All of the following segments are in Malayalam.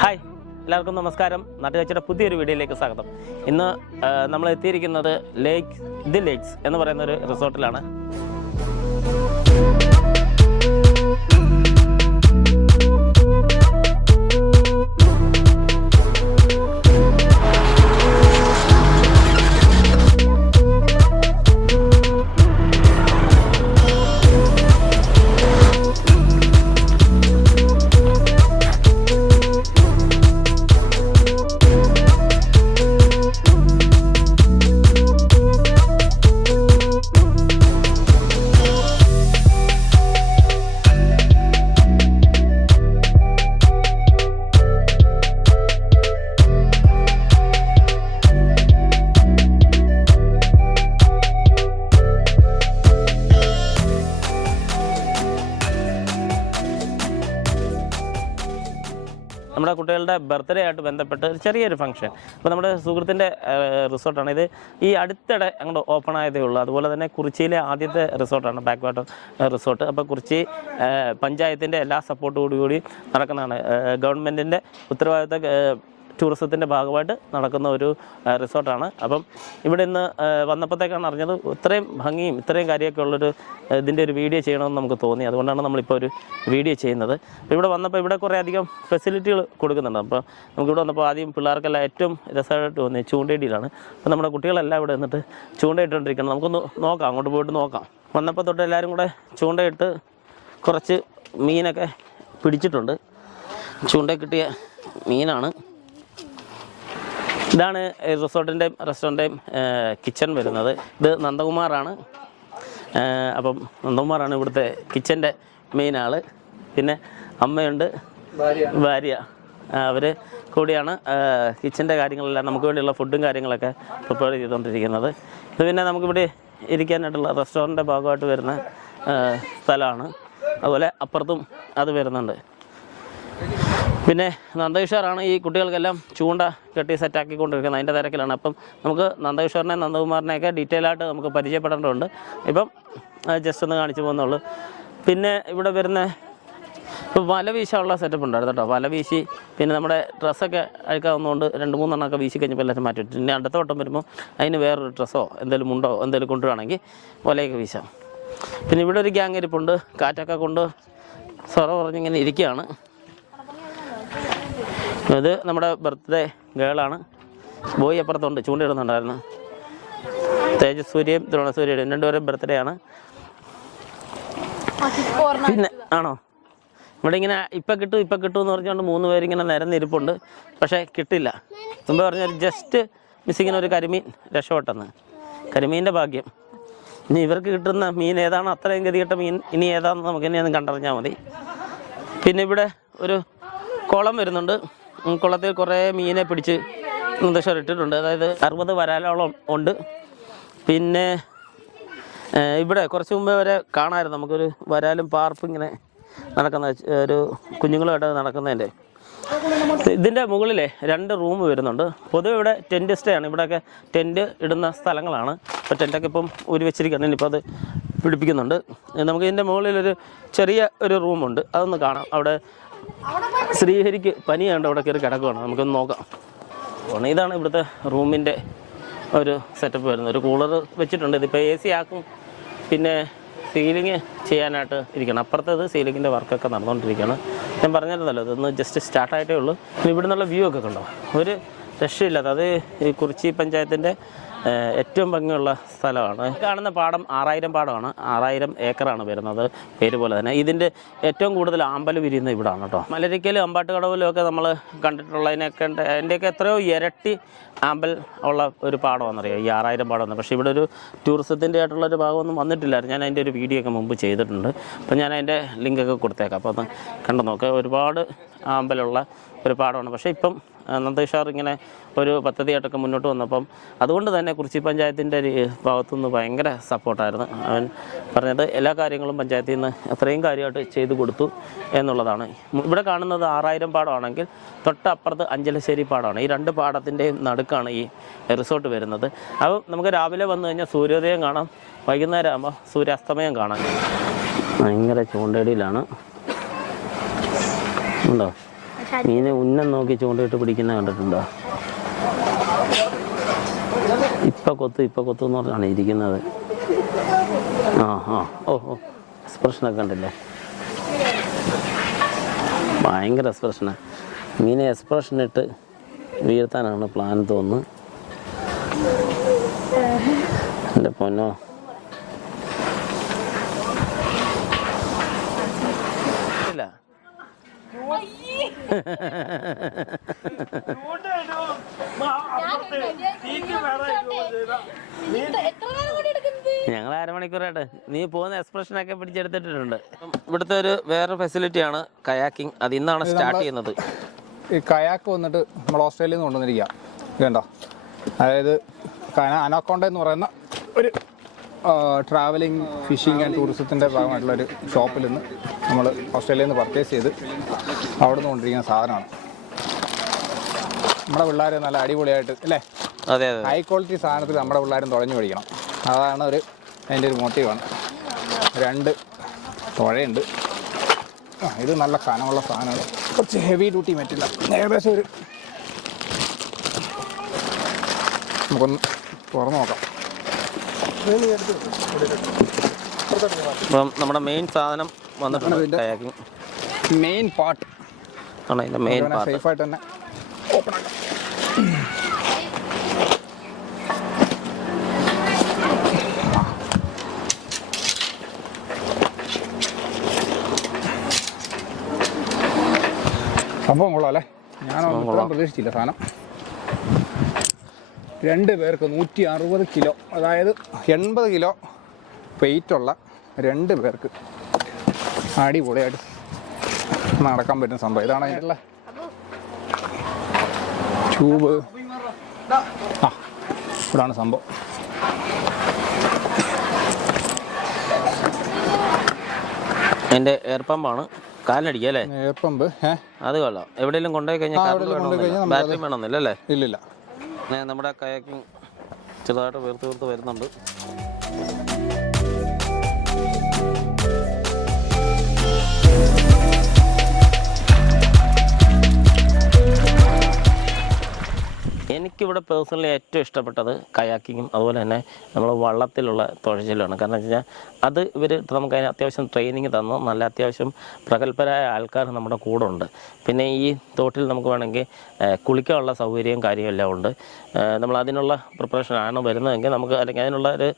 ഹായ് എല്ലാവർക്കും നമസ്കാരം. നാട്ടുകാഴ്ചയുടെ പുതിയൊരു വീഡിയോയിലേക്ക് സ്വാഗതം. ഇന്ന് നമ്മൾ എത്തിയിരിക്കുന്നത് ലേക്ക് ദി ലേക്സ് എന്ന് പറയുന്ന ഒരു റിസോർട്ടിലാണ്. ബർത്ത്ഡേ ആയിട്ട് ബന്ധപ്പെട്ട് ഒരു ചെറിയൊരു ഫംഗ്ഷൻ. അപ്പോൾ നമ്മുടെ സുഹൃത്തിന്റെ റിസോർട്ടാണ്. ഇത് ഈ അടുത്തിടെ അങ്ങോട്ട് ഓപ്പൺ ആയതേ ഉള്ളൂ. അതുപോലെ തന്നെ കുറിച്ചിയിലെ ആദ്യത്തെ റിസോർട്ടാണ് ബാക്ക് വാട്ടർ റിസോർട്ട്. അപ്പോൾ കുറിച്ചി പഞ്ചായത്തിന്റെ എല്ലാ സപ്പോർട്ടോടുകൂടി നടക്കുന്നതാണ്. ഗവൺമെന്റിന്റെ ഉത്തരവാദിത്ത ടൂറിസത്തിന്റെ ഭാഗമായിട്ട് നടക്കുന്ന ഒരു റിസോർട്ടാണ്. അപ്പം ഇവിടെ ഇന്ന് വന്നപ്പോഴത്തേക്കാണ് അറിഞ്ഞത് ഇത്രയും ഭംഗിയും ഇത്രയും കാര്യമൊക്കെ ഉള്ളൊരു ഇതിന്റെ ഒരു വീഡിയോ ചെയ്യണമെന്ന് നമുക്ക് തോന്നി. അതുകൊണ്ടാണ് നമ്മളിപ്പോൾ ഒരു വീഡിയോ ചെയ്യുന്നത്. അപ്പോൾ ഇവിടെ വന്നപ്പോൾ ഇവിടെ കുറേ അധികം ഫെസിലിറ്റികൾ കൊടുക്കുന്നുണ്ട്. അപ്പോൾ നമുക്കിവിടെ വന്നപ്പോൾ ആദ്യം പിള്ളേർക്കെല്ലാം ഏറ്റവും രസമായിട്ട് തോന്നി ചൂണ്ടയിടിയിലാണ്. അപ്പോൾ നമ്മുടെ കുട്ടികളെല്ലാം ഇവിടെ നിന്നിട്ട് ചൂണ്ടയിട്ടുകൊണ്ടിരിക്കണം നമുക്കൊന്ന് നോക്കാം അങ്ങോട്ട് പോയിട്ട് നോക്കാം. വന്നപ്പോൾ തൊട്ട് എല്ലാവരും കൂടെ ചൂണ്ടയിട്ട് കുറച്ച് മീനൊക്കെ പിടിച്ചിട്ടുണ്ട്. ചൂണ്ട കിട്ടിയ മീനാണ്. ഇതാണ് റിസോർട്ടിന്റെ റെസ്റ്റോറന്റേയും കിച്ചൺ വരുന്നത്. ഇത് നന്ദകുമാറാണ്. അപ്പം നന്ദകുമാറാണ് ഇവിടുത്തെ കിച്ചന്റെ മെയിൻ ആൾ പിന്നെ അമ്മയുണ്ട് ഭാര്യ. അവർ കൂടിയാണ് കിച്ചന്റെ കാര്യങ്ങളെല്ലാം നമുക്ക് വേണ്ടിയുള്ള ഫുഡും കാര്യങ്ങളൊക്കെ പ്രിപ്പയർ ചെയ്തുകൊണ്ടിരിക്കുന്നത്. ഇത് പിന്നെ നമുക്കിവിടെ ഇരിക്കാനായിട്ടുള്ള റെസ്റ്റോറന്റിന്റെ ഭാഗമായിട്ട് വരുന്ന സ്ഥലമാണ്. അതുപോലെ അപ്പുറത്തും അത് വരുന്നുണ്ട്. പിന്നെ നന്ദകിഷോറാണ് ഈ കുട്ടികൾക്കെല്ലാം ചൂണ്ട കെട്ടി സെറ്റാക്കിക്കൊണ്ടിരിക്കുന്നത് അതിന്റെ തിരക്കിലാണ്. അപ്പം നമുക്ക് നന്ദകിഷോറിനെ നന്ദകുമാറിനെയൊക്കെ ഡീറ്റെയിൽ ആയിട്ട് നമുക്ക് പരിചയപ്പെടേണ്ടതുണ്ട്. ഇപ്പം ജസ്റ്റ് ഒന്ന് കാണിച്ചു പോകുന്നുള്ളൂ. പിന്നെ ഇവിടെ വരുന്ന ഇപ്പോൾ വല വീശാനുള്ള സെറ്റപ്പ് ഉണ്ടായിരുന്നു കേട്ടോ. വല വീശി പിന്നെ നമ്മുടെ ഡ്രസ്സൊക്കെ അഴുക്കാവുന്നതുകൊണ്ട് രണ്ട് മൂന്നെണ്ണമൊക്കെ വീശി കഴിഞ്ഞപ്പോൾ എല്ലാവരും മാറ്റി പിന്നെ അടുത്ത വട്ടം വരുമ്പോൾ അതിന് വേറൊരു ഡ്രസ്സോ എന്തെങ്കിലും മുണ്ടോ എന്തെങ്കിലും കൊണ്ടുവരാണെങ്കിൽ വലയൊക്കെ വീശാം. പിന്നെ ഇവിടെ ഒരു ഗ്യാങ് ഇരിപ്പുണ്ട്. കാറ്റൊക്കെ കൊണ്ട് സ്വറ പറഞ്ഞിങ്ങനെ ഇരിക്കുകയാണ്. ഇത് നമ്മുടെ ബർത്ത്ഡേ ഗേളാണ് ബോയ് അപ്പുറത്തുണ്ട് ചൂണ്ടിടുന്നുണ്ടായിരുന്നു തേജസ്സൂര്യയും ദ്രോണസൂര്യയും രണ്ടുപേരും ബർത്ത്ഡേ ആണ്. പിന്നെ ആണോ? ഇവിടെ ഇങ്ങനെ ഇപ്പം കിട്ടും ഇപ്പം കിട്ടും എന്ന് പറഞ്ഞുകൊണ്ട് മൂന്ന് പേരിങ്ങനെ നിരന്നിരിപ്പുണ്ട്. പക്ഷേ കിട്ടില്ല. മുമ്പ് പറഞ്ഞ ജസ്റ്റ് മിസ്സിങ്ങിന് ഒരു കരിമീൻ രക്ഷപ്പെട്ടെന്ന്. കരിമീന്റെ ഭാഗ്യം. ഇനി ഇവർക്ക് കിട്ടുന്ന മീൻ ഏതാണ്? അത്രയും ഗതി കിട്ട മീൻ ഇനി ഏതാണെന്ന് നമുക്ക് ഇനി ഒന്ന് കണ്ടറിഞ്ഞാൽ മതി. പിന്നെ ഇവിടെ ഒരു കുളം വരുന്നുണ്ട്. കുളത്തിൽ കുറേ മീനെ പിടിച്ച് നിർദ്ദേശം ഇട്ടിട്ടുണ്ട്. അതായത് അറുപത് വരാലോളം ഉണ്ട്. പിന്നെ ഇവിടെ കുറച്ച് മുമ്പേ വരെ കാണാമായിരുന്നു നമുക്കൊരു വരാലും പാർപ്പ് ഇങ്ങനെ നടക്കുന്ന ഒരു കുഞ്ഞുങ്ങളുമായിട്ട് നടക്കുന്നതിന്റെ. ഇതിന്റെ മുകളിലെ രണ്ട് റൂം വരുന്നുണ്ട്. പൊതുവെ ഇവിടെ ടെന്റ് സ്റ്റേ ആണ് ഇവിടെയൊക്കെ ടെന്റ് ഇടുന്ന സ്ഥലങ്ങളാണ്. അപ്പോൾ ടെന്റൊക്കെ ഇപ്പം ഒരു വെച്ചിരിക്കുകയാണ്. ഇനിയിപ്പോൾ അത് പിടിപ്പിക്കുന്നുണ്ട്. നമുക്ക് ഇതിന്റെ മുകളിലൊരു ചെറിയ ഒരു റൂമുണ്ട്. അതൊന്ന് കാണാം. അവിടെ ശ്രീഹരിക്ക് പനിയുണ്ട് അവിടെ കയറി കിടക്കുകയാണ് നമുക്കൊന്ന് നോക്കാം. ഇതാണ് ഇവിടുത്തെ റൂമിന്റെ ഒരു സെറ്റപ്പ് വരുന്നത്. ഒരു കൂളർ വെച്ചിട്ടുണ്ട്. ഇതിപ്പോൾ എ സി ആക്കും. പിന്നെ സീലിംഗ് ചെയ്യാനായിട്ട് ഇരിക്കണം. അപ്പുറത്തത് സീലിങ്ങിന്റെ വർക്കൊക്കെ നടന്നുകൊണ്ടിരിക്കുകയാണ്. ഞാൻ പറഞ്ഞിരുന്നല്ലോ ഇതൊന്ന് ജസ്റ്റ് സ്റ്റാർട്ടായിട്ടേ ഉള്ളൂ. ഇനി ഇവിടെ നിന്നുള്ള വ്യൂ ഒക്കെ കണ്ടോ? ഒരു രക്ഷയില്ലാത്ത അത് ഈ കുറിച്ചി പഞ്ചായത്തിന്റെ ഏറ്റവും ഭംഗിയുള്ള സ്ഥലമാണ്. കാണുന്ന പാടം ആറായിരം പാടമാണ്. ആറായിരം ഏക്കറാണ് വരുന്നത് പേര് പോലെ തന്നെ. ഇതിന്റെ ഏറ്റവും കൂടുതൽ ആമ്പൽ വിരിയുന്നത് ഇവിടാണ് കേട്ടോ. മലരിക്കലും അമ്പാട്ടുകടവിലും ഒക്കെ നമ്മൾ കണ്ടിട്ടുള്ളതിനൊക്കെ. അതിന്റെയൊക്കെ എത്രയോ ഇരട്ടി ആമ്പൽ ഉള്ള ഒരു പാടമാണെന്നറിയാം? ഈ ആറായിരം പാടമെന്ന് പക്ഷേ ഇവിടെ ഒരു ടൂറിസത്തിന്റെ ആയിട്ടുള്ള ഒരു ഭാഗമൊന്നും വന്നിട്ടില്ലായിരുന്നു. ഞാൻ അതിന്റെ ഒരു വീഡിയോ ഒക്കെ മുമ്പ് ചെയ്തിട്ടുണ്ട്. അപ്പോൾ ഞാൻ അതിന്റെ ലിങ്കൊക്കെ കൊടുത്തേക്കാം. അപ്പോൾ അത് കണ്ടു നോക്കുക ഒരുപാട് ആമ്പലുള്ള ഒരു പാടമാണ്. പക്ഷേ ഇപ്പം ആ, സാർ ഇങ്ങനെ ഒരു പദ്ധതിയായിട്ടൊക്കെ മുന്നോട്ട് വന്നപ്പം അതുകൊണ്ട് തന്നെ കുറിച്ചി പഞ്ചായത്തിന്റെ ഭാഗത്തുനിന്ന് ഭയങ്കര സപ്പോർട്ടായിരുന്നു. അവൻ പറഞ്ഞത് എല്ലാ കാര്യങ്ങളും പഞ്ചായത്തിൽ നിന്ന് അത്രയും കാര്യമായിട്ട് ചെയ്തു കൊടുത്തു എന്നുള്ളതാണ്. ഇവിടെ കാണുന്നത് ആറായിരം പാടമാണെങ്കിൽ തൊട്ടപ്പുറത്ത് അഞ്ചലശ്ശേരി പാടമാണ്. ഈ രണ്ട് പാടത്തിന്റെയും നടുക്കാണ് ഈ റിസോർട്ട് വരുന്നത്. അപ്പോൾ നമുക്ക് രാവിലെ വന്നു കഴിഞ്ഞാൽ സൂര്യോദയം കാണാം വൈകുന്നേരം ആകുമ്പോൾ സൂര്യാസ്തമയം കാണാം. ഭയങ്കര ചൂണ്ടടിയിലാണ് ഉണ്ടോ? മീനെ ഉന്നം നോക്കി ചൂണ്ടയിട്ട് പിടിക്കുന്ന കണ്ടിട്ടുണ്ടോ? ഇപ്പൊ കൊത്ത് ഇപ്പൊ കൊത്ത് എന്ന് പറഞ്ഞാണ് ഇരിക്കുന്നത്. ആ ആ. ഓ ഓ. എക്സ്പ്രഷനൊക്കെ കണ്ടില്ലേ? ഭയങ്കര എക്സ്പ്രഷനാണ് മീനെ എക്സ്പ്രഷൻ ഇട്ട് വീഴ്ത്താനാണ് പ്ലാൻ തോന്നുന്നു എന്റെ പൊന്നോ. ഞങ്ങൾ അരമണിക്കൂറായിട്ട്. നീ പോകുന്ന എക്സ്പ്രഷൻ ഒക്കെ പിടിച്ചെടുത്തിട്ടുണ്ട്. ഇവിടുത്തെ ഒരു വേറെ ഫെസിലിറ്റിയാണ് കയാക്കിംഗ്. അത് ഇന്നാണ് സ്റ്റാർട്ട് ചെയ്യുന്നത്. ഈ കയാക്ക് വന്നിട്ട് നമ്മൾ ഓസ്ട്രേലിയയിൽ നിന്ന് കൊണ്ടുവന്നിരിക്കുക കണ്ടോ? അതായത് അനോക്കോണ്ട എന്ന് പറയുന്ന ഒരു ട്രാവലിംഗ് ഫിഷിംഗ് ആൻഡ് ടൂറിസത്തിന്റെ ഭാഗമായിട്ടുള്ള ഒരു ഷോപ്പിൽ നിന്ന് നമ്മൾ ഓസ്ട്രേലിയയിൽ നിന്ന് പർച്ചേസ് ചെയ്ത് അവിടെ നിന്ന് കൊണ്ടിരിക്കുന്ന സാധനമാണ്. നമ്മുടെ പിള്ളേർ നല്ല അടിപൊളിയായിട്ട് അല്ലേ? അതെ അതെ ഹൈ ക്വാളിറ്റി സാധനത്തിൽ നമ്മുടെ പിള്ളേരും തുഴഞ്ഞു പഠിക്കണം അതാണ് ഒരു അതിന്റെ ഒരു മോട്ടീവാണ് രണ്ട് തുഴയുണ്ട്. ആ ഇത് നല്ല കനമുള്ള സാധനമാണ്. കുറച്ച് ഹെവി ഡ്യൂട്ടി പറ്റില്ല ഏകദേശം ഒരു നമുക്കൊന്ന് തുറന്നു നോക്കാം. അപ്പം നമ്മുടെ മെയിൻ സാധനം വന്നിട്ടുണ്ട് കയാക്കിംഗ് മെയിൻ പാർട്ട് ആണ് ഇതിന്റെ മെയിൻ പാർട്ട് സേഫായിട്ട് തന്നെ ഓപ്പൺ ആക്കാം. സംഭവം കൊള്ളാം അല്ലേ? ഞാൻ പ്രതീക്ഷിച്ചില്ല സാധനം. രണ്ട് പേർക്ക് നൂറ്റി അറുപത് കിലോ. അതായത് എൺപത് കിലോ വെയിറ്റുള്ള രണ്ട് പേർക്ക് അടിപൊളിയായിട്ട് നടക്കാൻ പറ്റുന്ന സംഭവം. ഇതാണ് അതിനുള്ള ട്യൂബ് ആ ഇവിടാണ് സംഭവം. എന്റെ എയർ പമ്പാണ് കാലിനടിക്കുക അല്ലേ എയർ പമ്പ് അത് കൊള്ളാം. എവിടെയെങ്കിലും കൊണ്ടുപോയി കഴിഞ്ഞാൽ ബാറ്ററി വേണമെന്നില്ല അല്ലേ? ഇല്ലില്ല. നമ്മുടെ കയക്കും ചെറുതായിട്ട് വീർത്ത് വീർത്ത് വരുന്നുണ്ട്. എനിക്കിവിടെ പേഴ്സണലി ഏറ്റവും ഇഷ്ടപ്പെട്ടത് കയാക്കിങ്ങും അതുപോലെ തന്നെ നമ്മൾ വള്ളത്തിലുള്ള തുഴച്ചിലുമാണ്. കാരണം വെച്ച് കഴിഞ്ഞാൽ അത് ഇവർ നമുക്ക് അതിന് അത്യാവശ്യം ട്രെയിനിങ് തന്നു. നല്ല അത്യാവശ്യം പ്രഗത്ഭരായ ആൾക്കാർ നമ്മുടെ കൂടെ ഉണ്ട്. പിന്നെ ഈ തോട്ടിൽ നമുക്ക് വേണമെങ്കിൽ കുളിക്കാനുള്ള സൗകര്യവും കാര്യവും എല്ലാം ഉണ്ട്. നമ്മൾ അതിനുള്ള പ്രിപ്പറേഷൻ പ്രിപ്പറേഷനാണ് വരുന്നതെങ്കിൽ നമുക്ക് അല്ലെങ്കിൽ അതിനുള്ള ഒരു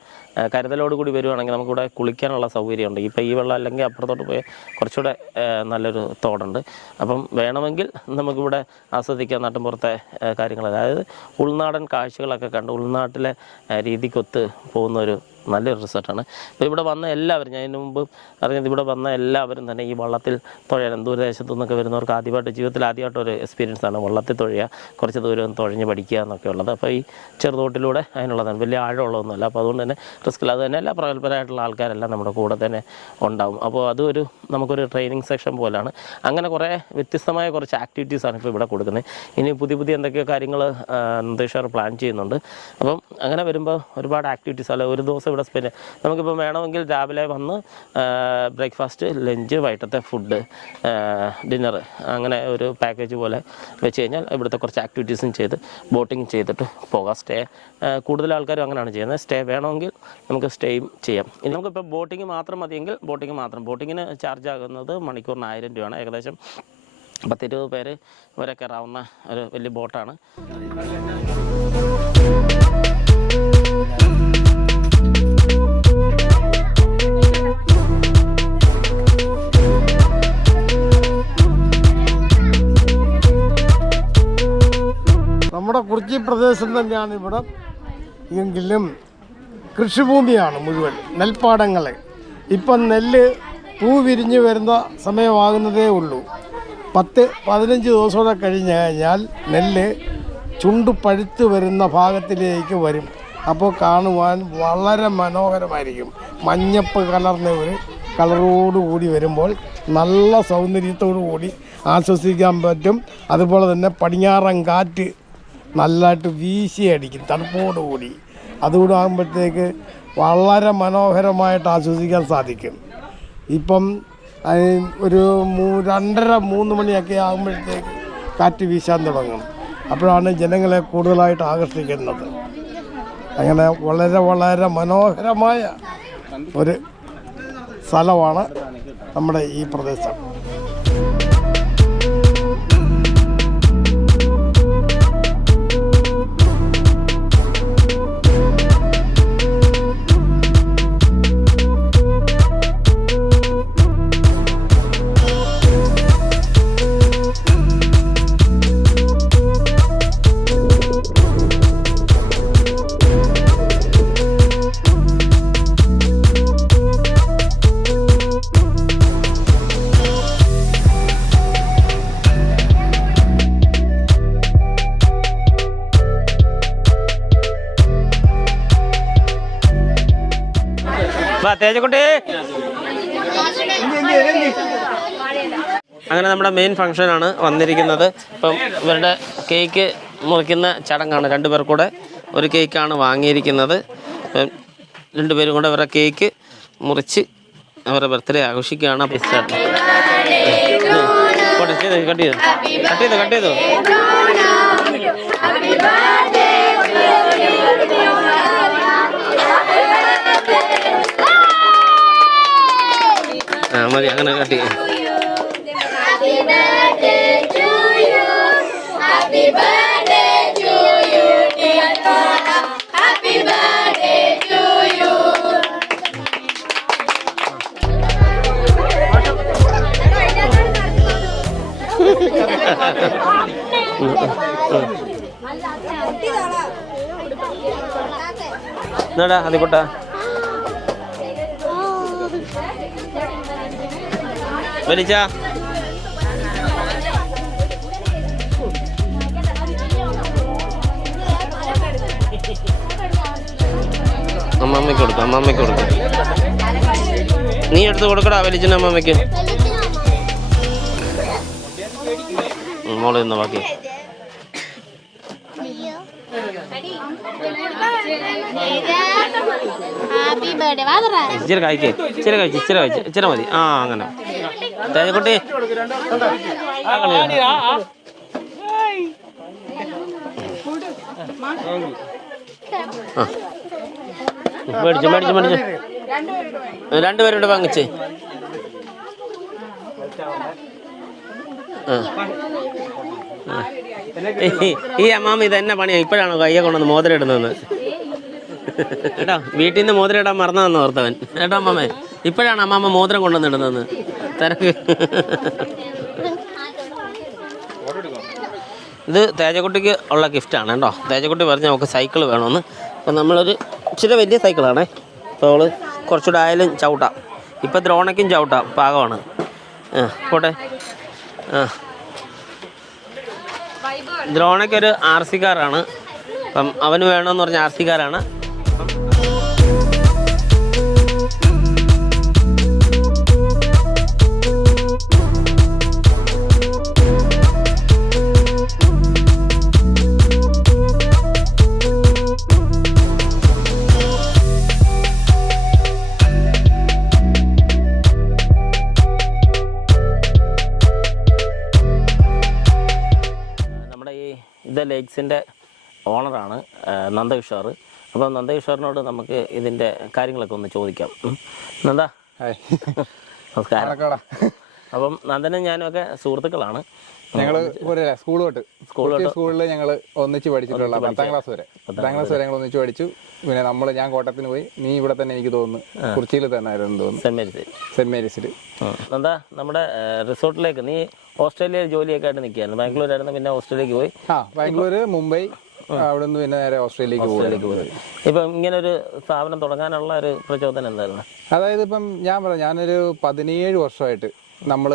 കരുതലോട് കൂടി വരുവാണെങ്കിൽ നമുക്കിവിടെ കുളിക്കാനുള്ള സൗകര്യമുണ്ട്. ഇപ്പോൾ ഈ വെള്ളം അല്ലെങ്കിൽ അപ്പുറത്തോട്ട് പോയി കുറച്ചുകൂടെ നല്ലൊരു തോടുണ്ട്. അപ്പം വേണമെങ്കിൽ നമുക്കിവിടെ ആസ്വദിക്കാം നാട്ടിൻപുറത്തെ കാര്യങ്ങൾ അതായത് ഉൾനാടൻ കാഴ്ചകളൊക്കെ കണ്ട് ഉൾനാട്ടിലെ രീതിക്കൊത്ത് പോകുന്ന ഒരു നല്ലൊരു റിസോർട്ടാണ് ഇപ്പോൾ ഇവിടെ വന്ന എല്ലാവരും ഞാൻ ഇതിനു മുമ്പ് അറിഞ്ഞത് ഇവിടെ വന്ന എല്ലാവരും തന്നെ ഈ വള്ളത്തിൽ തുഴയാൻ ദൂരദേശത്തു നിന്നൊക്കെ വരുന്നവർക്ക് ആദ്യമായിട്ട് ജീവിതത്തിൽ ആദ്യമായിട്ട് ഒരു എക്സ്പീരിയൻസ് ആണ് വള്ളത്തിൽ തുഴയുക കുറച്ച് ദൂരം തുഴഞ്ഞ് പഠിക്കുക എന്നൊക്കെ ഉള്ളത്. അപ്പോൾ ഈ ചെറുതോട്ടിലൂടെ അതിനുള്ളതാണ്. വലിയ ആഴമുള്ളതൊന്നുമല്ല. അപ്പോൾ അതുകൊണ്ട് തന്നെ റിസ്ക്കിൽ അത് തന്നെ എല്ലാ പ്രഗത്ഭരായിട്ടുള്ള ആൾക്കാരെല്ലാം നമ്മുടെ കൂടെ തന്നെ ഉണ്ടാവും. അപ്പോൾ അതൊരു നമുക്കൊരു ട്രെയിനിങ് സെക്ഷൻ പോലാണ്. അങ്ങനെ കുറേ വ്യത്യസ്തമായ കുറച്ച് ആക്ടിവിറ്റീസാണ് ഇപ്പോൾ ഇവിടെ കൊടുക്കുന്നത്. ഇനി പുതിയ പുതിയ എന്തൊക്കെയോ കാര്യങ്ങൾ നിർദ്ദേശകർ പ്ലാൻ ചെയ്യുന്നുണ്ട്. അപ്പം അങ്ങനെ വരുമ്പോൾ ഒരുപാട് ആക്ടിവിറ്റീസ് അല്ല ഒരു ദിവസം ഇവിടെ സ്പെൻഡ് നമുക്കിപ്പോൾ വേണമെങ്കിൽ രാവിലെ വന്ന് ബ്രേക്ക്ഫാസ്റ്റ് ലഞ്ച് വൈകിട്ടത്തെ ഫുഡ് ഡിന്നർ അങ്ങനെ ഒരു പാക്കേജ് പോലെ വെച്ച് കഴിഞ്ഞാൽ ഇവിടുത്തെ കുറച്ച് ആക്ടിവിറ്റീസും ചെയ്ത് ബോട്ടിങ് ചെയ്തിട്ട് പോകാം. സ്റ്റേ കൂടുതൽ ആൾക്കാരും അങ്ങനെയാണ് ചെയ്യുന്നത്. സ്റ്റേ വേണമെങ്കിൽ നമുക്ക് സ്റ്റേയും ചെയ്യാം. ഇനി നമുക്കിപ്പോൾ ബോട്ടിങ് മാത്രം മതിയെങ്കിൽ ബോട്ടിങ് മാത്രം. ബോട്ടിങ്ങിന് ചാർജ് ആകുന്നത് മണിക്കൂറിന് ആയിരം രൂപയാണ്. ഏകദേശം പത്തിരുപത് പേര് വരെ കയറാവുന്ന ഒരു വലിയ ബോട്ടാണ് കുറിച്ചി പ്രദേശം തന്നെയാണ് ഇവിടെ. എങ്കിലും കൃഷിഭൂമിയാണ് മുഴുവൻ നെൽപ്പാടങ്ങൾ ഇപ്പം നെല്ല് പൂ വിരിഞ്ഞ് വരുന്ന സമയമാകുന്നതേ ഉള്ളൂ. പത്ത് പതിനഞ്ച് ദിവസമൂടെ കഴിഞ്ഞ് കഴിഞ്ഞാൽ നെല്ല് ചുണ്ട് പഴുത്ത് വരുന്ന ഭാഗത്തിലേക്ക് വരും. അപ്പോൾ കാണുവാൻ വളരെ മനോഹരമായിരിക്കും. മഞ്ഞപ്പ് കലർന്ന ഒരു കളറോടുകൂടി വരുമ്പോൾ നല്ല സൗന്ദര്യത്തോടു കൂടി ആശ്വസിക്കാൻ പറ്റും. അതുപോലെ തന്നെ പടിഞ്ഞാറൻ കാറ്റ് നല്ലതായിട്ട് വീശി അടിക്കും തണുപ്പോടുകൂടി. അതുകൂടെ ആകുമ്പോഴത്തേക്ക് വളരെ മനോഹരമായിട്ട് ആസ്വദിക്കാൻ സാധിക്കും. ഇപ്പം ഒരു രണ്ടര മൂന്ന് മണിയൊക്കെ ആകുമ്പോഴത്തേക്ക് കാറ്റ് വീശാൻ തുടങ്ങും. അപ്പോഴാണ് ജനങ്ങളെ കൂടുതലായിട്ട് ആകർഷിക്കുന്നത്. അങ്ങനെ വളരെ വളരെ മനോഹരമായ ഒരു സ്ഥലമാണ് നമ്മുടെ ഈ പ്രദേശം. അങ്ങനെ നമ്മുടെ മെയിൻ ഫംഗ്ഷനാണ് വന്നിരിക്കുന്നത്. ഇപ്പം ഇവരുടെ കേക്ക് മുറിക്കുന്ന ചടങ്ങാണ്. രണ്ടുപേർ കൂടെ ഒരു കേക്കാണ് വാങ്ങിയിരിക്കുന്നത്. ഇപ്പം രണ്ടുപേരും കൂടെ അവരുടെ കേക്ക് മുറിച്ച് അവരുടെ ബർത്ത്ഡേ ആഘോഷിക്കുകയാണ്. കട്ട് ചെയ്തു കട്ട് ചെയ്തു? കട്ട് ചെയ്തോ ആ മതി അങ്ങനെ കട്ട് ചെയ്യും Happy birthday to you. Happy birthday to you, dear Nora. Happy birthday to you. എന്നാടാ അതിക്കോട്ടാ വലിച്ച അമ്മമ്മയ്ക്ക് കൊടുക്കാം അമ്മമ്മയ്ക്ക് കൊടുക്കാം. നീ എടുത്ത് കൊടുക്കടാ വലിച്ചിന് അമ്മമ്മയ്ക്ക്. മോൾ നിന്ന് ബാക്കി ഇച്ചിരി കഴിക്കേ ഇച്ചിരി കഴിച്ച് ഇച്ചിരി കഴിച്ച് ഇച്ചിരി മതി. ആ അങ്ങനെ. തേജക്കുട്ടി മേടിച്ചു മേടിച്ചു മേടിച്ചു. രണ്ടുപേരോട് വാങ്ങിച്ചേ. ഈ- അമ്മാമ ഇത് എന്നെ പണിയാ. ഇപ്പോഴാണോ കയ്യെ കൊണ്ടുവന്ന് മോതിരം ഇടുന്നത് കേട്ടോ വീട്ടിൽ നിന്ന് മോതിരം ഇടാൻ മറന്നതെന്ന് ഓർത്തവൻ. കേട്ടോ അമ്മാമേ ഇപ്പോഴാണ് അമ്മാമ്മ മോതിരം കൊണ്ടുവന്ന് ഇടുന്നത് ഇത് തേജക്കുട്ടിക്ക് ഉള്ള ഗിഫ്റ്റാണ് കേട്ടോ. തേജക്കുട്ടി പറഞ്ഞ് നമുക്ക് സൈക്കിൾ വേണമെന്ന് അപ്പം നമ്മളൊരു ഇച്ചിരി വലിയ സൈക്കിളാണേ അപ്പോൾ അവൾ കുറച്ചുകൂടെ ആയാലും ചവിട്ടാം. ഇപ്പം ദ്രോണയ്ക്കും ചവിട്ടാം പാകമാണ്. ആ പോട്ടെ. ആ. ദ്രോണയ്ക്കൊരു ആർ സി കാറാണ് അപ്പം അവന് വേണമെന്ന് പറഞ്ഞ ആർ സി കാറാണ് നമ്മുടെ ലേക്സിന്റെ ഓണറാണ് നന്ദകിഷോർ. അപ്പോൾ നന്ദകിഷോറിനോട് നമുക്ക് ഇതിന്റെ കാര്യങ്ങളൊക്കെ ഒന്ന് ചോദിക്കാം. നന്ദാ. നമസ്കാരം. അപ്പം നന്ദനും ഞാനും ഒക്കെ സുഹൃത്തുക്കളാണ്. ഞങ്ങൾ ഒരു സ്കൂൾ തൊട്ട് സ്കൂൾ സ്കൂളിൽ ഞങ്ങൾ ഒന്നിച്ച് പഠിച്ചിട്ടുള്ള പത്താം ക്ലാസ് വരെ. പത്താം ക്ലാസ് വരെ. ഞങ്ങൾ ഒന്നിച്ച് പഠിച്ചു. പിന്നെ നമ്മൾ ഞാൻ കോട്ടത്തിന് പോയി. നീ ഇവിടെ തന്നെ എനിക്ക് തോന്നുന്നു. കുറച്ചിയിൽ തന്നെ ആയിരുന്നു തോന്നുന്നു. സെന്റ് മേരീസ് സെന്റ് മേരീസിൽ നന്ദ നമ്മുടെ റിസോർട്ടിലേക്ക് നീ ഓസ്ട്രേലിയ ജോലിയൊക്കെ ആയിട്ട് ബാംഗ്ലൂർ ആയിരുന്നു പിന്നെ ഓസ്ട്രേലിയക്ക് പോയി. ആ ബാംഗ്ലൂർ മുംബൈ അവിടെ നിന്ന് പിന്നെ നേരെ ഓസ്ട്രേലിയക്ക് പോകുന്നത് ഇപ്പം ഇങ്ങനെ ഒരു സ്ഥാപനം തുടങ്ങാനുള്ള ഒരു പ്രചോദനം എന്തായിരുന്നു? അതായത് ഇപ്പം ഞാൻ പറഞ്ഞു ഞാനൊരു പതിനേഴ് വർഷമായിട്ട് നമ്മൾ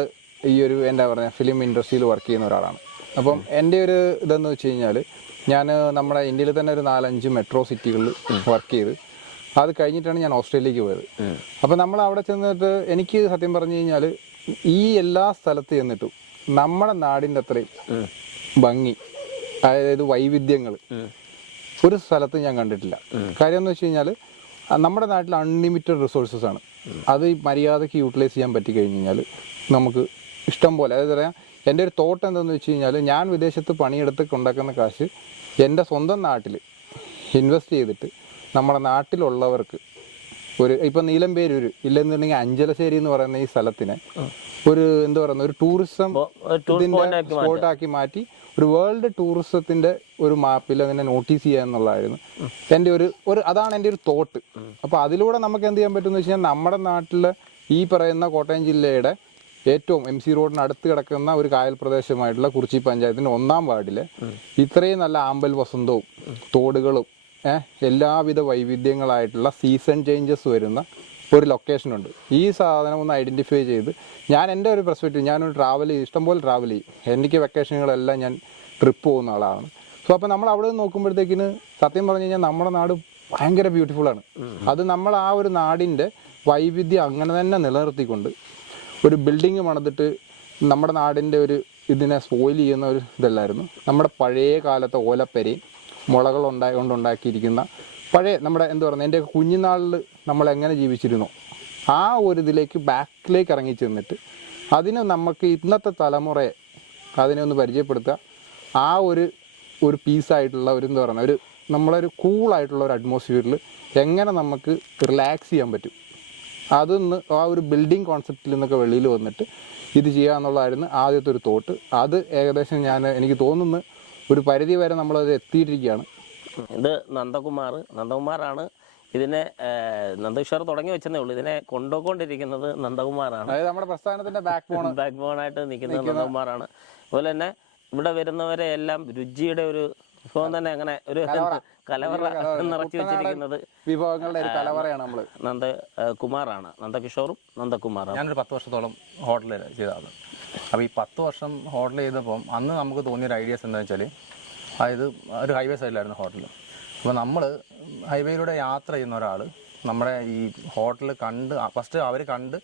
ഈ ഒരു എന്താ പറയുക ഫിലിം ഇൻഡസ്ട്രിയിൽ വർക്ക് ചെയ്യുന്ന ഒരാളാണ്. അപ്പം എന്റെ ഒരു ഇതെന്ന് വെച്ച് കഴിഞ്ഞാൽ ഞാൻ നമ്മുടെ ഇന്ത്യയിൽ തന്നെ ഒരു നാലഞ്ച് മെട്രോ സിറ്റികളിൽ വർക്ക് ചെയ്ത് അത് കഴിഞ്ഞിട്ടാണ് ഞാൻ ഓസ്ട്രേലിയക്ക് പോയത്. അപ്പം നമ്മൾ അവിടെ ചെന്നിട്ട് എനിക്ക് സത്യം പറഞ്ഞു കഴിഞ്ഞാൽ ഈ എല്ലാ സ്ഥലത്ത് ചെന്നിട്ടും നമ്മുടെ നാടിന്റെ അത്രയും ഭംഗി അതായത് വൈവിധ്യങ്ങൾ ഒരു സ്ഥലത്ത് ഞാൻ കണ്ടിട്ടില്ല. കാര്യം എന്ന് വെച്ച് കഴിഞ്ഞാൽ നമ്മുടെ നാട്ടിൽ അൺലിമിറ്റഡ് റിസോഴ്സസ് ആണ്. അത് മര്യാദയ്ക്ക് യൂട്ടിലൈസ് ചെയ്യാൻ പറ്റി കഴിഞ്ഞ് കഴിഞ്ഞാൽ നമുക്ക് ഇഷ്ടം പോലെ. അതായത് പറയാം എന്റെ ഒരു തോട്ട് എന്താണെന്ന് വെച്ച് കഴിഞ്ഞാൽ ഞാൻ വിദേശത്ത് പണിയെടുത്ത് കൊണ്ടാക്കുന്ന കാശ് എന്റെ സ്വന്തം നാട്ടിൽ ഇൻവെസ്റ്റ് ചെയ്തിട്ട് നമ്മുടെ നാട്ടിലുള്ളവർക്ക് ഒരു ഇപ്പം നീലമ്പേരൂര് ഇല്ലെന്നുണ്ടെങ്കിൽ അഞ്ചലശ്ശേരി എന്ന് പറയുന്ന ഈ സ്ഥലത്തിനെ ഒരു എന്താ പറയുന്ന ഒരു ടൂറിസം ഇതിന്റെ സ്പോട്ടാക്കി മാറ്റി ഒരു വേൾഡ് ടൂറിസത്തിന്റെ ഒരു മാപ്പിൽ അതിനെ നോട്ടീസ് ചെയ്യുക എന്നുള്ളതായിരുന്നു. എന്റെ ഒരു ഒരു അതാണ് എന്റെ ഒരു തോട്ട്. അപ്പോൾ അതിലൂടെ നമുക്ക് എന്ത് ചെയ്യാൻ പറ്റുമെന്ന് വെച്ച് കഴിഞ്ഞാൽ നമ്മുടെ നാട്ടിലെ ഈ പറയുന്ന കോട്ടയം ജില്ലയുടെ ഏറ്റവും എം സി റോഡിന് അടുത്ത് കിടക്കുന്ന ഒരു കായൽ പ്രദേശമായിട്ടുള്ള കുറിച്ചി പഞ്ചായത്തിന്റെ ഒന്നാം വാർഡിൽ ഇത്രയും നല്ല ആമ്പൽ വസന്തവും തോടുകളും ഏഹ് എല്ലാവിധ വൈവിധ്യങ്ങളായിട്ടുള്ള സീസൺ ചേഞ്ചസ് വരുന്ന ഒരു ലൊക്കേഷൻ ഉണ്ട്. ഈ സാധനം ഒന്ന് ഐഡന്റിഫൈ ചെയ്ത് ഞാൻ എന്റെ ഒരു പെർസ്പെക്റ്റീവ് ഞാനൊരു ട്രാവൽ ചെയ്യും ഇഷ്ടംപോലെ ട്രാവൽ ചെയ്യും. എനിക്ക് വെക്കേഷനുകളെല്ലാം ഞാൻ ട്രിപ്പ് പോകുന്ന ആളാണ്. സോ അപ്പോൾ നമ്മൾ അവിടെ നിന്ന് നോക്കുമ്പോഴത്തേക്കിന് സത്യം പറഞ്ഞു കഴിഞ്ഞാൽ നമ്മുടെ നാട് ഭയങ്കര ബ്യൂട്ടിഫുൾ ആണ്. അത് നമ്മൾ ആ ഒരു നാടിന്റെ വൈവിധ്യം അങ്ങനെ തന്നെ നിലനിർത്തിക്കൊണ്ട് ഒരു ബിൽഡിങ് പണിതിട്ട് നമ്മുടെ നാടിന്റെ ഒരു ഇതിനെ സ്പോയിൽ ചെയ്യുന്ന ഒരു ഇതല്ലായിരുന്നു. നമ്മുടെ പഴയ കാലത്തെ ഓലപ്പരി മുളകൾ ഉണ്ടായി കൊണ്ടുണ്ടാക്കിയിരിക്കുന്ന പഴയ നമ്മുടെ എന്താ പറയുക എന്റെ കുഞ്ഞുനാളിൽ നമ്മൾ എങ്ങനെ ജീവിച്ചിരുന്നു ആ ഒരു ഇതിലേക്ക് ബാക്കിലേക്ക് ഇറങ്ങി ചെന്നിട്ട് അതിന് നമുക്ക് ഇന്നത്തെ തലമുറയെ അതിനെ ഒന്ന് പരിചയപ്പെടുത്തുക. ആ ഒരു ഒരു പീസായിട്ടുള്ള ഒരു എന്താ പറയുക ഒരു നമ്മളൊരു കൂളായിട്ടുള്ള ഒരു അറ്റ്മോസ്ഫിയറിൽ എങ്ങനെ നമുക്ക് റിലാക്സ് ചെയ്യാൻ പറ്റും. അതൊന്ന് ആ ഒരു ബിൽഡിംഗ് കോൺസെപ്റ്റിൽ നിന്നൊക്കെ വെളിയിൽ വന്നിട്ട് ഇത് ചെയ്യുക എന്നുള്ളതായിരുന്നു ആദ്യത്തെ ഒരു തോട്ട് അത് ഏകദേശം ഞാൻ എനിക്ക് തോന്നുന്നു ഒരു പരിധി വരെ നമ്മളത് എത്തിയിട്ടിരിക്കുകയാണ്. ഇത് നന്ദകുമാർ നന്ദകുമാറാണ് ഇതിനെ നന്ദകിഷോർ തുടങ്ങി വെച്ചതേ ഉള്ളൂ. ഇതിനെ കൊണ്ടുപോയിക്കൊണ്ടിരിക്കുന്നത് നന്ദകുമാറാണ്. അതായത് നമ്മുടെ പ്രസ്ഥാനത്തിന്റെ ബാക്ക് ബോൺ ബാക്ക് ബോൺ ആയിട്ട് നിൽക്കുന്നത് നന്ദകുമാറാണ്. അതുപോലെ തന്നെ ഇവിടെ വരുന്നവരെ എല്ലാം രുചിയുടെ ഒരു വിഭവം തന്നെ അങ്ങനെ ഒരു കലവറ. നിറച്ചു വെച്ചിരിക്കുന്നത് വിഭവങ്ങളുടെ ഒരു കലവറയാണ് നമ്മൾ നന്ദ കുമാറാണ്. നന്ദകിഷോറും നന്ദകുമാറും ഞാനൊരു പത്ത് വർഷത്തോളം ഹോട്ടലിൽ ചെയ്തതാണ് അപ്പോൾ ഈ പത്ത് വർഷം ഹോട്ടൽ ചെയ്തപ്പം അന്ന് നമുക്ക് തോന്നിയൊരു ഐഡിയാസ് എന്താണെന്ന് വെച്ചാൽ അതായത് ഒരു ഹൈവേ സൈഡിലായിരുന്നു ഹോട്ടൽ. അപ്പോൾ നമ്മൾ ഹൈവേയിലൂടെ യാത്ര ചെയ്യുന്ന ഒരാൾ നമ്മുടെ ഈ ഹോട്ടൽ കണ്ട് ഫസ്റ്റ് അവർ കണ്ട്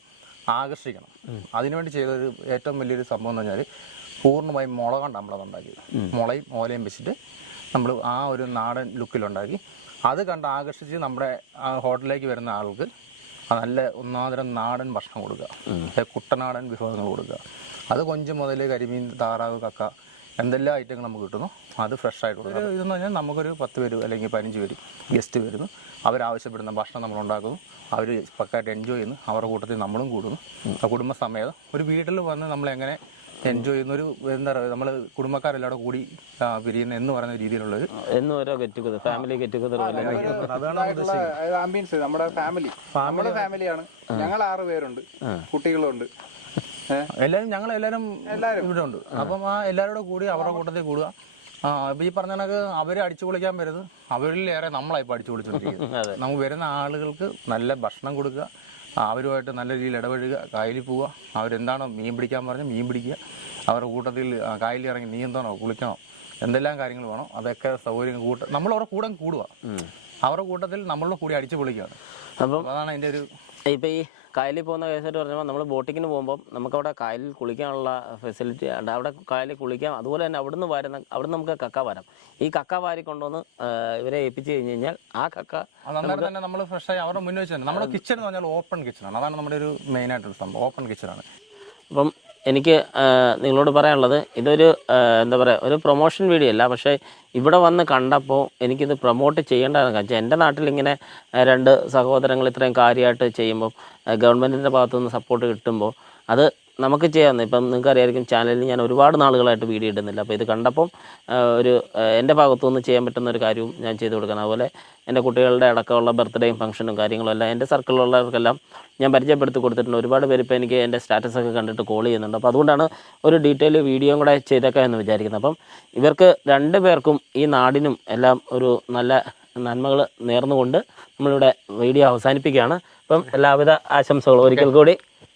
ആകർഷിക്കണം. അതിനുവേണ്ടി ചെയ്തൊരു ഏറ്റവും വലിയൊരു സംഭവം എന്ന് പറഞ്ഞാൽ പൂർണമായും മുള കൊണ്ട് നമ്മളത് ഉണ്ടാക്കിയത്. മുളയും ഓലയും വെച്ചിട്ട് നമ്മൾ ആ ഒരു നാടൻ ലുക്കിലുണ്ടാക്കി. അത് കണ്ട് ആകർഷിച്ച് നമ്മുടെ ആ ഹോട്ടലിലേക്ക് വരുന്ന ആൾക്ക് നല്ല ഒന്നാതരം നാടൻ ഭക്ഷണം കൊടുക്കുക. കുട്ടനാടൻ വിഭവങ്ങൾ കൊടുക്കുക. അത് കൊഞ്ച് മുതൽ കരിമീൻ താറാവ് കക്ക എന്തെല്ലാം ഐറ്റങ്ങൾ നമുക്ക് കിട്ടുന്നു അത് ഫ്രഷ് ആയിട്ട് കൊടുക്കുക. ഇതെന്ന് പറഞ്ഞാൽ നമുക്കൊരു പത്ത് പേര് അല്ലെങ്കിൽ പതിനഞ്ച് പേര് ഗസ്റ്റ് വരുന്നു. അവരാവശ്യപ്പെടുന്ന ഭക്ഷണം നമ്മൾ ഉണ്ടാക്കുന്നു. അവർ പക്കായിട്ട് എൻജോയ് ചെയ്യുന്നു. അവരുടെ കൂട്ടത്തിൽ നമ്മളും കൂടുന്നു. ആ കുടുംബസമേതം ഒരു വീട്ടിൽ വന്ന് നമ്മൾ എങ്ങനെ എൻജോയ് ചെയ്യുന്ന ഒരു എന്താ പറയുക നമ്മൾ കുടുംബക്കാരെല്ലാം കൂടി പിരിയുന്ന എന്ന് പറയുന്ന രീതിയിലുള്ളൊരു എന്നും ഓരോ get together family get together അതാണ് ആംബിയൻസ് നമ്മുടെ ഫാമിലി നമ്മുടെ ഫാമിലിയാണ് ഞങ്ങൾ ആറ് പേരുണ്ട്. കുട്ടികളുണ്ട്. എല്ലാരും എല്ലാവരും എല്ലാരും. എല്ലാവരും ഇവിടെ ഉണ്ട് അപ്പം ആ എല്ലാവരും കൂടി അവരുടെ കൂട്ടത്തിൽ കൂടുക. ഈ പറഞ്ഞ കണക്ക് അവർ അടിച്ചു പൊളിക്കാൻ വരുന്നത് അവരിലേറെ നമ്മളായി അടിച്ചു പൊളിച്ചോണ്ടിരിക്കുന്നത്. നമുക്ക് വരുന്ന ആളുകൾക്ക് നല്ല ഭക്ഷണം കൊടുക്കുക. അവരുമായിട്ട് നല്ല രീതിയിൽ ഇടപഴകുക കായലിൽ പോവുക. അവരെന്താണോ മീൻ പിടിക്കാൻ പറഞ്ഞാൽ മീൻ പിടിക്കുക. അവരുടെ കൂട്ടത്തിൽ കായലിൽ ഇറങ്ങി നീന്തണോ കുളിക്കണോ എന്തെല്ലാം കാര്യങ്ങൾ വേണോ അതൊക്കെ സൗകര്യം കൂട്ട നമ്മൾ അവരുടെ കൂടെ കൂടുക. അവരുടെ കൂട്ടത്തിൽ നമ്മളുടെ കൂടി അടിച്ചു പൊളിക്കുകയാണ് അപ്പം അതാണ് അതിന്റെ ഒരു ഇപ്പം ഈ കായലിൽ പോകുന്ന കേസായിട്ട് പറഞ്ഞപ്പോൾ നമ്മൾ ബോട്ടിങ്ങിന് പോകുമ്പോൾ നമുക്കവിടെ കായലിൽ കുളിക്കാനുള്ള ഫെസിലിറ്റി ഉണ്ട്. അവിടെ കായലിൽ കുളിക്കാം. അതുപോലെ തന്നെ അവിടുന്ന് വരുന്ന അവിടുന്ന് നമുക്ക് കക്ക വരാം. ഈ കക്ക വാരി കൊണ്ടുവന്ന് ഇവരെ ഏൽപ്പിച്ച് കഴിഞ്ഞ് കഴിഞ്ഞാൽ ആ കക്ക തന്നെ നമ്മൾ ഫ്രഷ് ആയി അവരുടെ മുന്നിൽ വെച്ചാൽ നമ്മുടെ കിച്ചൺ എന്ന് പറഞ്ഞാൽ ഓപ്പൺ കിച്ചൺ ആണ്. അതാണ് നമ്മുടെ ഒരു മെയിൻ ആയിട്ടുള്ള സംഭവം. ഓപ്പൺ കിച്ചൺ ആണ്. അപ്പം എനിക്ക് നിങ്ങളോട് പറയാനുള്ളത് ഇതൊരു എന്താ പറയുക ഒരു പ്രൊമോഷൻ വീഡിയോ അല്ല. പക്ഷേ ഇവിടെ വന്ന് കണ്ടപ്പോൾ എനിക്കിത് പ്രൊമോട്ട് ചെയ്യേണ്ടതെന്ന് കാണിച്ചാൽ എന്റെ നാട്ടിൽ ഇങ്ങനെ രണ്ട് സഹോദരങ്ങൾ ഇത്രയും കാര്യമായിട്ട് ചെയ്യുമ്പോൾ ഗവൺമെന്റിന്റെ ഭാഗത്തുനിന്ന് സപ്പോർട്ട് കിട്ടുമ്പോൾ അത് നമുക്ക് ചെയ്യാവുന്ന ഇപ്പം നിങ്ങൾക്ക് അറിയായിരിക്കും ചാനലിൽ ഞാൻ ഒരുപാട് നാളുകളായിട്ട് വീഡിയോ ഇടുന്നില്ല. അപ്പോൾ ഇത് കണ്ടപ്പം ഒരു എന്റെ ഭാഗത്തുനിന്ന് ചെയ്യാൻ പറ്റുന്ന ഒരു കാര്യവും ഞാൻ ചെയ്തു കൊടുക്കണം. അതുപോലെ എന്റെ കുട്ടികളുടെ അടക്കമുള്ള ബർത്ത്ഡേയും ഫംഗ്ഷനും കാര്യങ്ങളും എല്ലാം എന്റെ സർക്കിളിലുള്ളവർക്കെല്ലാം ഞാൻ പരിചയപ്പെടുത്തി കൊടുത്തിട്ടുണ്ട്. ഒരുപാട് പേര് ഇപ്പോൾ എനിക്ക് എന്റെ സ്റ്റാറ്റസൊക്കെ കണ്ടിട്ട് കോൾ ചെയ്യുന്നുണ്ട്. അപ്പോൾ അതുകൊണ്ടാണ് ഒരു ഡീറ്റെയിൽ വീഡിയോയും കൂടെ ചെയ്തേക്കാം എന്ന് വിചാരിക്കുന്നത്. അപ്പം ഇവർക്ക് രണ്ട് പേർക്കും ഈ നാടിനും എല്ലാം ഒരു നല്ല നന്മകൾ നേർന്നുകൊണ്ട് നമ്മളിവിടെ വീഡിയോ അവസാനിപ്പിക്കുകയാണ്. അപ്പം എല്ലാവിധ ആശംസകളും. ഒരിക്കൽ കൂടി